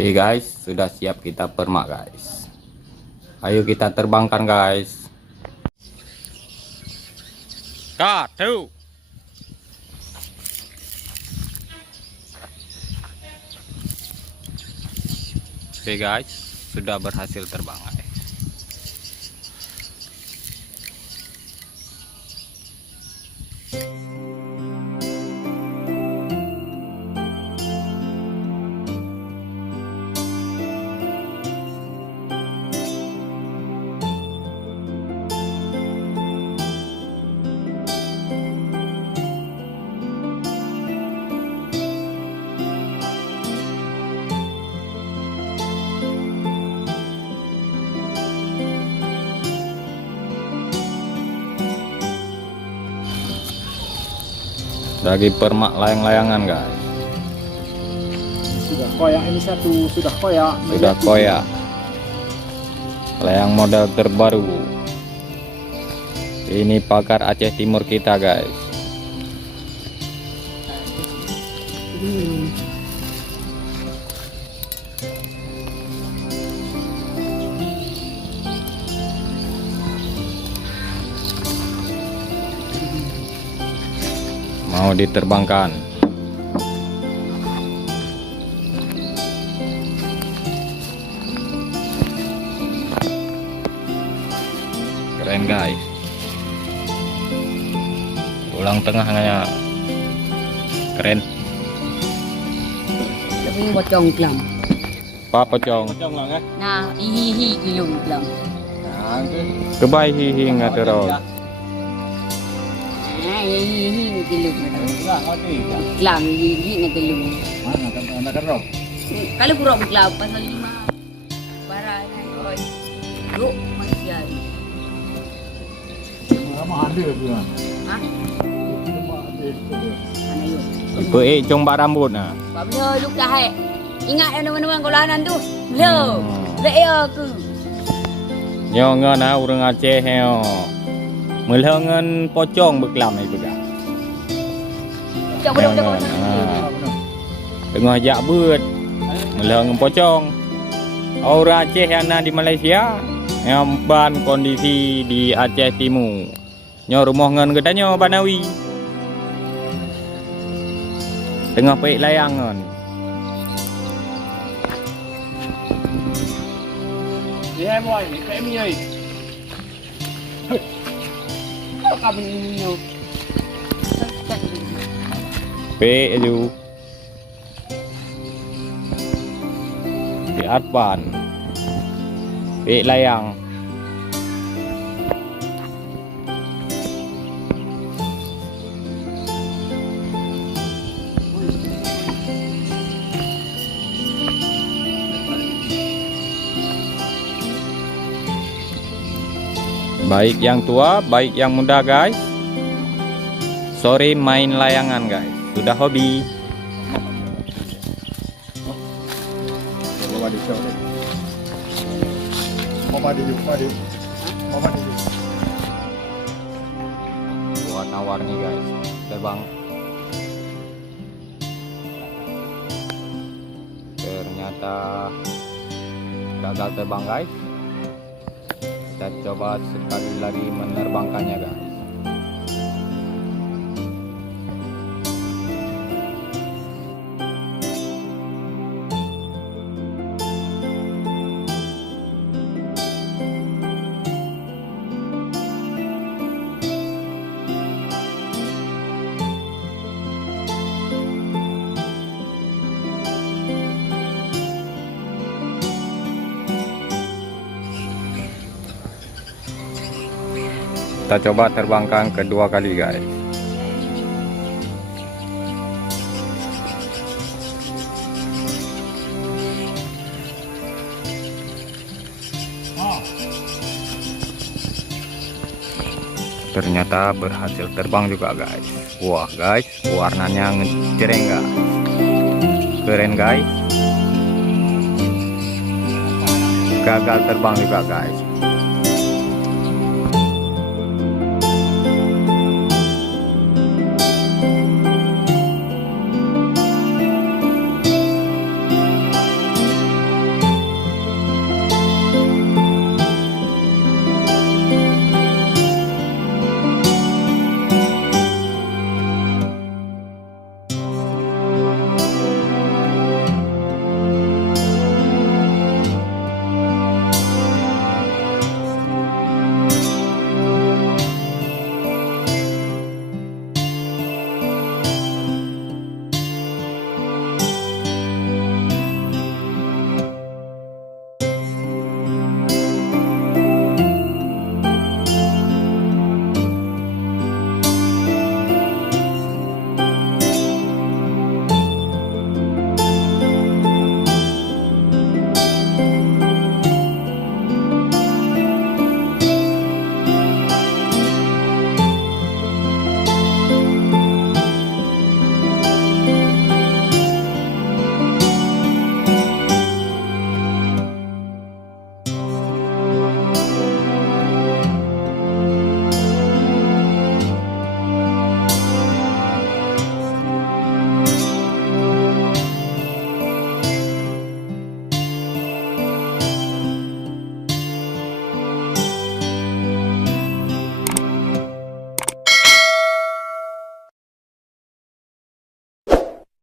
Oke guys, sudah siap kita permak guys. Ayo kita terbangkan guys. Satu. Oke guys, sudah berhasil terbang guys. Lagi permak layang-layangan guys. Sudah koyak ini satu, sudah koyak. Sudah koyak. Layang model terbaru. Ini pakar Aceh Timur kita guys. Mau diterbangkan. Keren guys. Tulang tengahnya keren. Tapi pocong kelam. Pak pocong. Nah, hihi gelung kelam. Kebai hihi ngaterol. Nah, hihi gelung. Kelam hihi ngegelung. Kalau kurang kelam pasal 5. Barangnya oi. Ruk manusia. Hah? Mana yuk? Peik combak rambut nah. Pak bener lu dah hai. Ingat teman-teman kolanan tu. Belum. Lek aku. Nyo ngan urang Aceh heo. Melhengen pocong beklam ai begak. Cak budak-budak kau. Tengah jak beut. Melhengen pocong. Orang Aceh yang ada di Malaysia yang ban kondisi di Aceh Timur. Nyo rumah ngan gedanya Banawi. Tengah peik layangan. Ya boy, kayak ni oi. Kau kabin nyo. Peik aju. Di Arpan. Peik layang. Baik yang tua, baik yang muda guys. Sore main layangan guys. Sudah hobi. Warna-warni guys. Terbang. Ternyata gagal terbang guys. Kita coba sekali lagi menerbangkannya guys. Kita coba terbangkan kedua kali guys. Ternyata berhasil terbang juga guys. Wah guys, warnanya ngejreng guys. Keren guys. Gagal terbang juga guys.